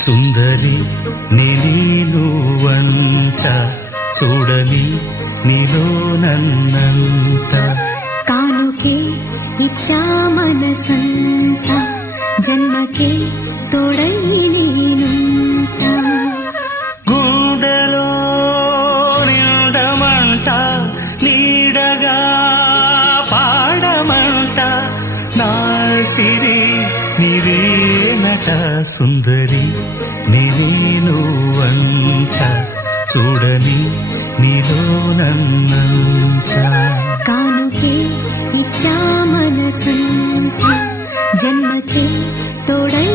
సుందరి నీనువంట చూడని నీలో నన్నంత కానుకే ఇచ్చా మనసంత జన్మకే తోడై నేనుంట గుండెలో నిండమంట నీడగా పాడమంట నా సిరి నీవేనట సుందరి నీనువంట చూడని నీలో నన్నంత కానుకే ఇచ్చా మనసంత జన్మకే తోడై